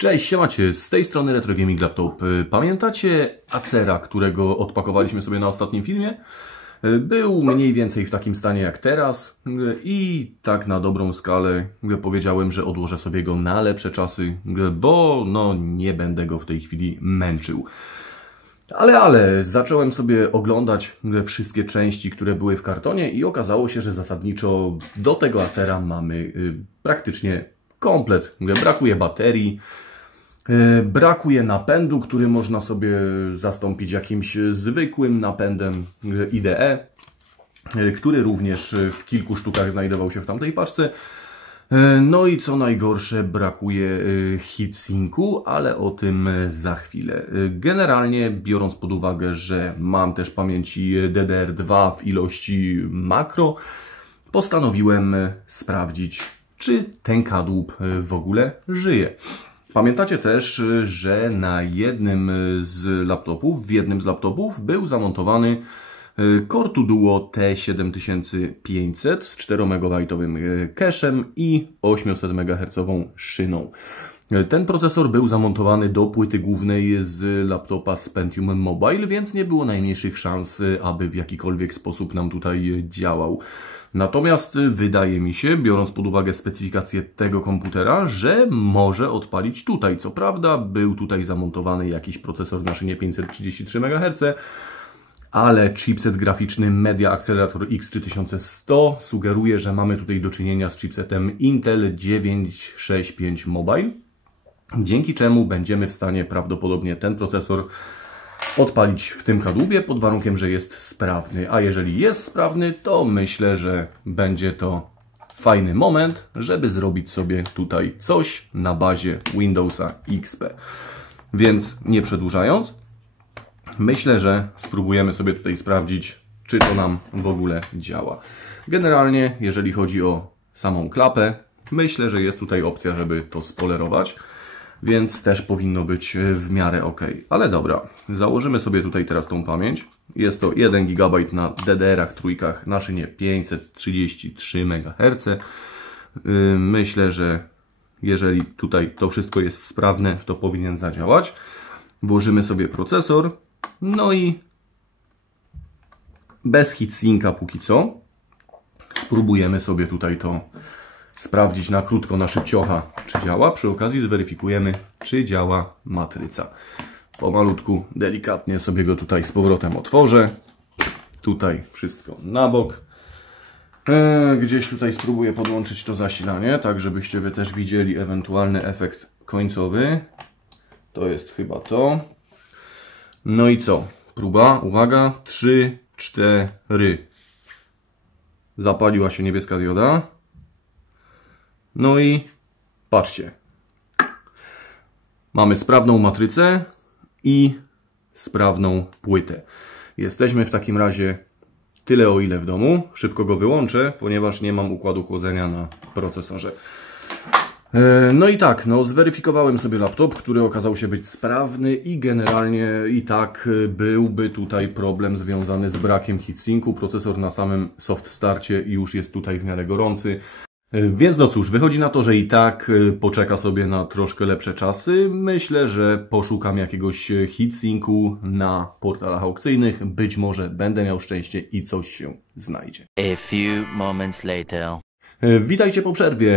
Cześć, siemacie, z tej strony Retro Gaming Laptop. Pamiętacie Acera, którego odpakowaliśmy sobie na ostatnim filmie? Był mniej więcej w takim stanie jak teraz i tak na dobrą skalę powiedziałem, że odłożę sobie go na lepsze czasy, bo nie będę go w tej chwili męczył. Ale zacząłem sobie oglądać wszystkie części, które były w kartonie i okazało się, że zasadniczo do tego Acera mamy praktycznie komplet. Brakuje baterii, brakuje napędu, który można sobie zastąpić jakimś zwykłym napędem IDE, który również w kilku sztukach znajdował się w tamtej paczce. No i co najgorsze, brakuje heatsinku, ale o tym za chwilę. Generalnie biorąc pod uwagę, że mam też pamięci DDR2 w ilości makro, postanowiłem sprawdzić, czy ten kadłub w ogóle żyje. Pamiętacie też, że na jednym z laptopów, był zamontowany Core 2 Duo T7500 z 4 MB cache'em i 800 MHz szyną. Ten procesor był zamontowany do płyty głównej z laptopa z Pentium Mobile, więc nie było najmniejszych szans, aby w jakikolwiek sposób nam tutaj działał. Natomiast wydaje mi się, biorąc pod uwagę specyfikację tego komputera, że może odpalić tutaj. Co prawda był tutaj zamontowany jakiś procesor na szynie 533 MHz, ale chipset graficzny Media Accelerator X3100 sugeruje, że mamy tutaj do czynienia z chipsetem Intel 965 Mobile, dzięki czemu będziemy w stanie prawdopodobnie ten procesor odpalić w tym kadłubie pod warunkiem, że jest sprawny. A jeżeli jest sprawny, to myślę, że będzie to fajny moment, żeby zrobić sobie tutaj coś na bazie Windowsa XP. Więc nie przedłużając, myślę, że spróbujemy sobie tutaj sprawdzić, czy to nam w ogóle działa. Generalnie, jeżeli chodzi o samą klapę, myślę, że jest tutaj opcja, żeby to spolerować, więc też powinno być w miarę ok. Ale dobra, założymy sobie tutaj teraz tą pamięć. Jest to 1 GB na DDR-ach trójkach na szynie 533 MHz. Myślę, że jeżeli tutaj to wszystko jest sprawne, to powinien zadziałać. Włożymy sobie procesor, no i bez heatsinka póki co spróbujemy sobie tutaj to sprawdzić na krótko, na szybciocha, czy działa. Przy okazji zweryfikujemy, czy działa matryca. Pomalutku, delikatnie sobie go tutaj z powrotem otworzę. Tutaj wszystko na bok. Gdzieś tutaj spróbuję podłączyć to zasilanie, tak żebyście wy też widzieli ewentualny efekt końcowy. To jest chyba to. No i co? Próba, uwaga, 3, 4. Zapaliła się niebieska dioda. No i patrzcie. Mamy sprawną matrycę i sprawną płytę. Jesteśmy w takim razie tyle o ile w domu. Szybko go wyłączę, ponieważ nie mam układu chłodzenia na procesorze. No i tak, zweryfikowałem sobie laptop, który okazał się być sprawny i generalnie i tak byłby tutaj problem związany z brakiem heatsinku. Procesor na samym soft starcie już jest tutaj w miarę gorący. Więc no cóż, wychodzi na to, że i tak poczeka sobie na troszkę lepsze czasy. Myślę, że poszukam jakiegoś heatsinku na portalach aukcyjnych. Być może będę miał szczęście i coś się znajdzie. A few moments later. Witajcie po przerwie.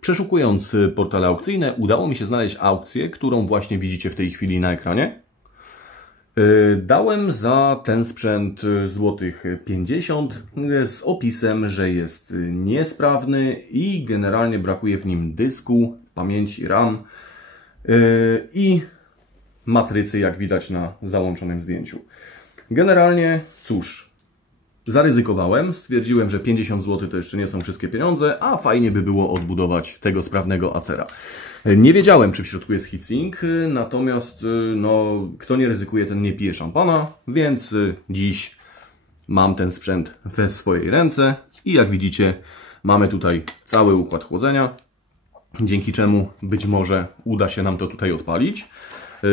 Przeszukując portale aukcyjne, udało mi się znaleźć aukcję, którą właśnie widzicie w tej chwili na ekranie. Dałem za ten sprzęt złotych 50 z opisem, że jest niesprawny i generalnie brakuje w nim dysku, pamięci RAM i matrycy, jak widać na załączonym zdjęciu. Generalnie, cóż, zaryzykowałem, stwierdziłem, że 50 zł to jeszcze nie są wszystkie pieniądze, a fajnie by było odbudować tego sprawnego Acera. Nie wiedziałem, czy w środku jest heatsink, natomiast kto nie ryzykuje, ten nie pije szampana, więc dziś mam ten sprzęt we swojej ręce i jak widzicie, mamy tutaj cały układ chłodzenia, dzięki czemu być może uda się nam to tutaj odpalić.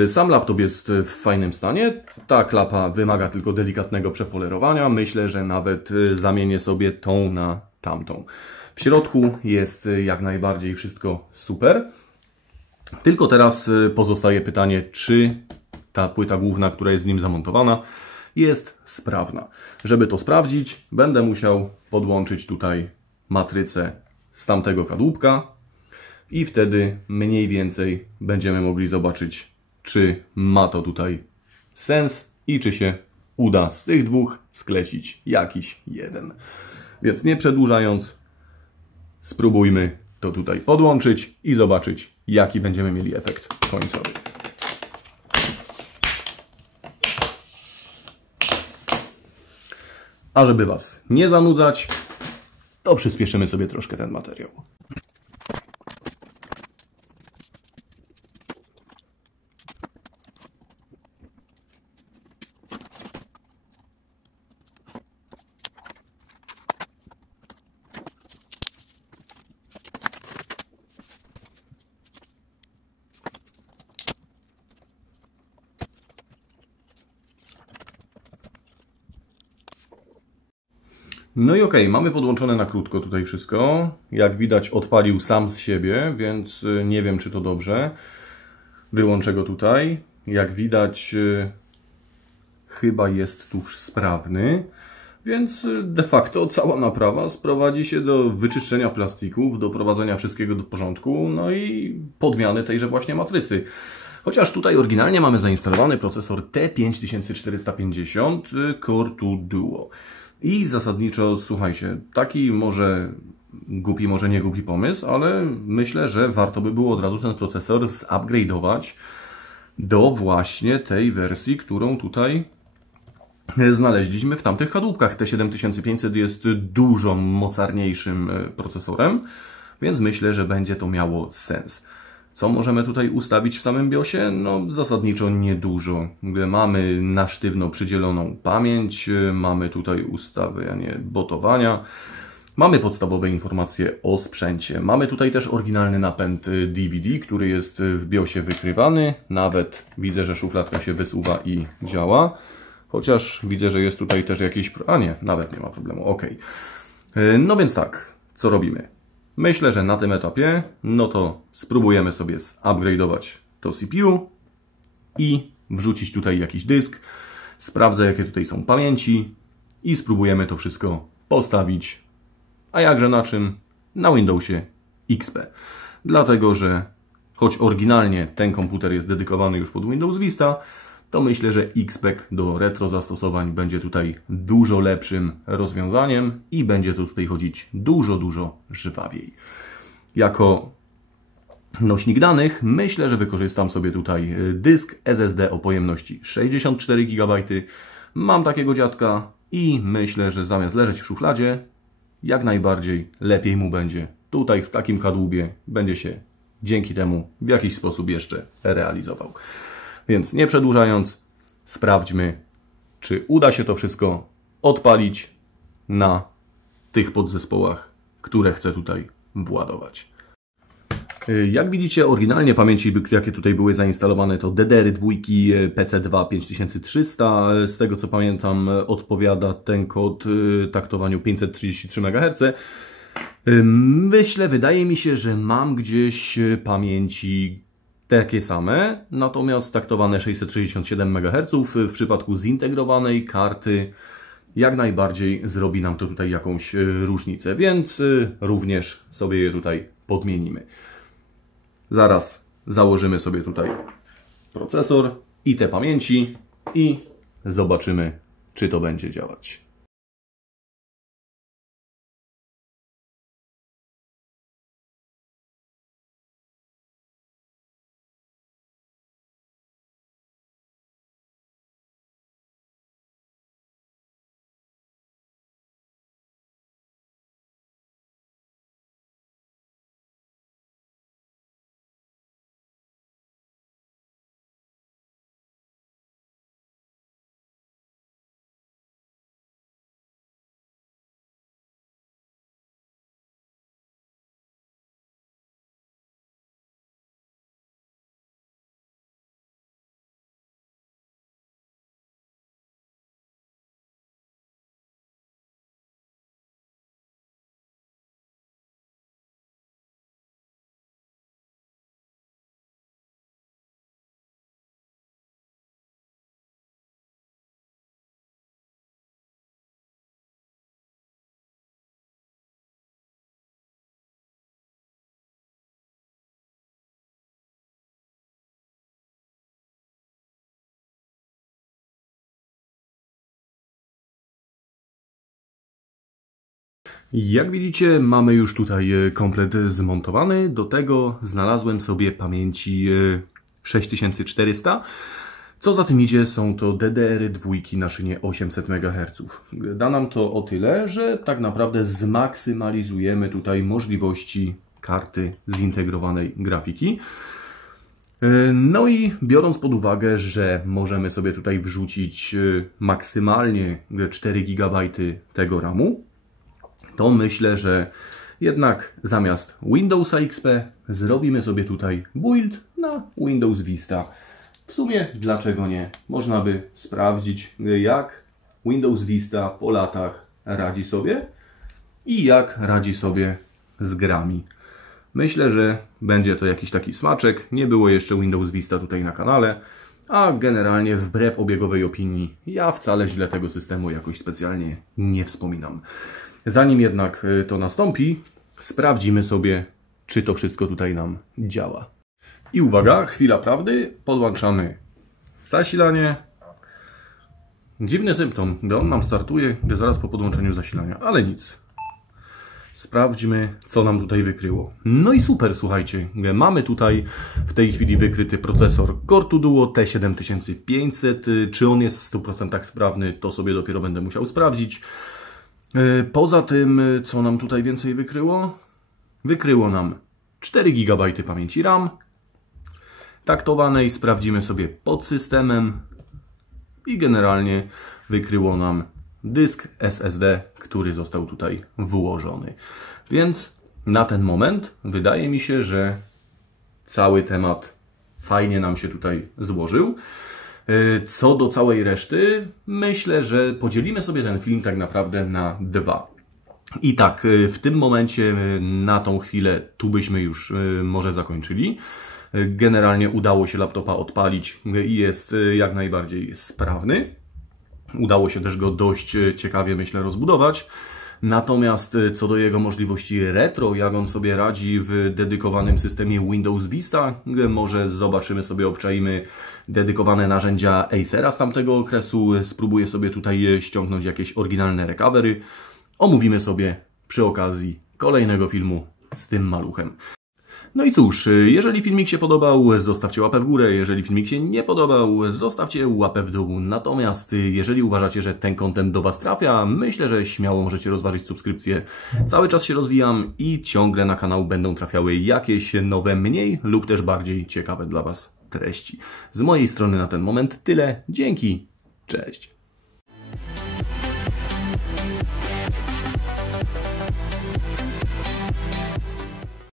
Sam laptop jest w fajnym stanie, ta klapa wymaga tylko delikatnego przepolerowania, myślę, że nawet zamienię sobie tą na tamtą. W środku jest jak najbardziej wszystko super. Tylko teraz pozostaje pytanie, czy ta płyta główna, która jest w nim zamontowana, jest sprawna. Żeby to sprawdzić, będę musiał podłączyć tutaj matrycę z tamtego kadłubka i wtedy mniej więcej będziemy mogli zobaczyć, czy ma to tutaj sens i czy się uda z tych dwóch sklecić jakiś jeden. Więc nie przedłużając, spróbujmy to tutaj podłączyć i zobaczyć, jaki będziemy mieli efekt końcowy. A żeby Was nie zanudzać, to przyspieszymy sobie troszkę ten materiał. No i okej, mamy podłączone na krótko tutaj wszystko. Jak widać, odpalił sam z siebie, więc nie wiem, czy to dobrze. Wyłączę go tutaj. Jak widać, chyba jest tuż sprawny. Więc de facto cała naprawa sprowadzi się do wyczyszczenia plastików, doprowadzenia wszystkiego do porządku, no i podmiany tejże właśnie matrycy. Chociaż tutaj oryginalnie mamy zainstalowany procesor T5450 Core 2 Duo. I zasadniczo, słuchajcie, taki może głupi, może nie głupi pomysł, ale myślę, że warto by było od razu ten procesor zupgrade'ować do właśnie tej wersji, którą tutaj znaleźliśmy w tamtych kadłubkach. T7500 jest dużo mocarniejszym procesorem, więc myślę, że będzie to miało sens. Co możemy tutaj ustawić w samym BIOSie? No zasadniczo niedużo. Mamy na sztywno przydzieloną pamięć, mamy tutaj ustawianie botowania, mamy podstawowe informacje o sprzęcie. Mamy tutaj też oryginalny napęd DVD, który jest w BIOSie wykrywany. Nawet widzę, że szufladka się wysuwa i działa. Chociaż widzę, że jest tutaj też jakiś... A nie, nawet nie ma problemu. OK. No więc tak, co robimy? Myślę, że na tym etapie, no to spróbujemy sobie zupgrade'ować to CPU i wrzucić tutaj jakiś dysk. Sprawdzę, jakie tutaj są pamięci i spróbujemy to wszystko postawić. A jakże na czym? Na Windowsie XP. Dlatego, że choć oryginalnie ten komputer jest dedykowany już pod Windows Vista, to myślę, że XPEC do retro zastosowań będzie tutaj dużo lepszym rozwiązaniem i będzie to tutaj chodzić dużo żwawiej. Jako nośnik danych myślę, że wykorzystam sobie tutaj dysk SSD o pojemności 64 GB. Mam takiego dziadka i myślę, że zamiast leżeć w szufladzie, jak najbardziej lepiej mu będzie tutaj w takim kadłubie, będzie się dzięki temu w jakiś sposób jeszcze realizował. Więc nie przedłużając, sprawdźmy, czy uda się to wszystko odpalić na tych podzespołach, które chcę tutaj władować. Jak widzicie, oryginalnie pamięci, jakie tutaj były zainstalowane, to DDR2 PC2 5300. Z tego co pamiętam, odpowiada ten kod taktowaniu 533 MHz. Wydaje mi się, że mam gdzieś pamięci takie same, natomiast taktowane 667 MHz w przypadku zintegrowanej karty jak najbardziej zrobi nam to tutaj jakąś różnicę, więc również sobie je tutaj podmienimy. Zaraz założymy sobie tutaj procesor i te pamięci i zobaczymy, czy to będzie działać. Jak widzicie, mamy już tutaj komplet zmontowany. Do tego znalazłem sobie pamięci 6400. Co za tym idzie, są to DDR-y dwójki na szynie 800 MHz. Da nam to o tyle, że tak naprawdę zmaksymalizujemy tutaj możliwości karty zintegrowanej grafiki. No i biorąc pod uwagę, że możemy sobie tutaj wrzucić maksymalnie 4 GB tego RAMu, to myślę, że jednak zamiast Windowsa XP zrobimy sobie tutaj build na Windows Vista. W sumie dlaczego nie? Można by sprawdzić, jak Windows Vista po latach radzi sobie i jak radzi sobie z grami. Myślę, że będzie to jakiś taki smaczek. Nie było jeszcze Windows Vista tutaj na kanale, a generalnie wbrew obiegowej opinii ja wcale źle tego systemu jakoś specjalnie nie wspominam. Zanim jednak to nastąpi, sprawdzimy sobie, czy to wszystko tutaj nam działa. I uwaga, chwila prawdy, podłączamy zasilanie. Dziwny symptom, gdy on nam startuje, gdy zaraz po podłączeniu zasilania, ale nic. Sprawdźmy, co nam tutaj wykryło. No i super, słuchajcie, mamy tutaj w tej chwili wykryty procesor Core 2 Duo T7500. Czy on jest w 100% sprawny, to sobie dopiero będę musiał sprawdzić. Poza tym, co nam tutaj więcej wykryło? Wykryło nam 4 GB pamięci RAM taktowanej. Sprawdzimy sobie pod systemem i generalnie wykryło nam dysk SSD, który został tutaj włożony. Więc na ten moment wydaje mi się, że cały temat fajnie nam się tutaj złożył. Co do całej reszty, myślę, że podzielimy sobie ten film tak naprawdę na dwa. I tak, w tym momencie na tą chwilę tu byśmy już może zakończyli. Generalnie udało się laptopa odpalić i jest jak najbardziej sprawny. Udało się też go dość ciekawie, myślę, rozbudować. Natomiast co do jego możliwości retro, jak on sobie radzi w dedykowanym systemie Windows Vista, może zobaczymy sobie, obczajmy dedykowane narzędzia Acera z tamtego okresu. Spróbuję sobie tutaj ściągnąć jakieś oryginalne recovery. Omówimy sobie przy okazji kolejnego filmu z tym maluchem. No i cóż, jeżeli filmik się podobał, zostawcie łapę w górę, jeżeli filmik się nie podobał, zostawcie łapę w dół. Natomiast jeżeli uważacie, że ten content do Was trafia, myślę, że śmiało możecie rozważyć subskrypcję. Cały czas się rozwijam i ciągle na kanał będą trafiały jakieś nowe, mniej lub też bardziej ciekawe dla Was treści. Z mojej strony na ten moment tyle. Dzięki, cześć!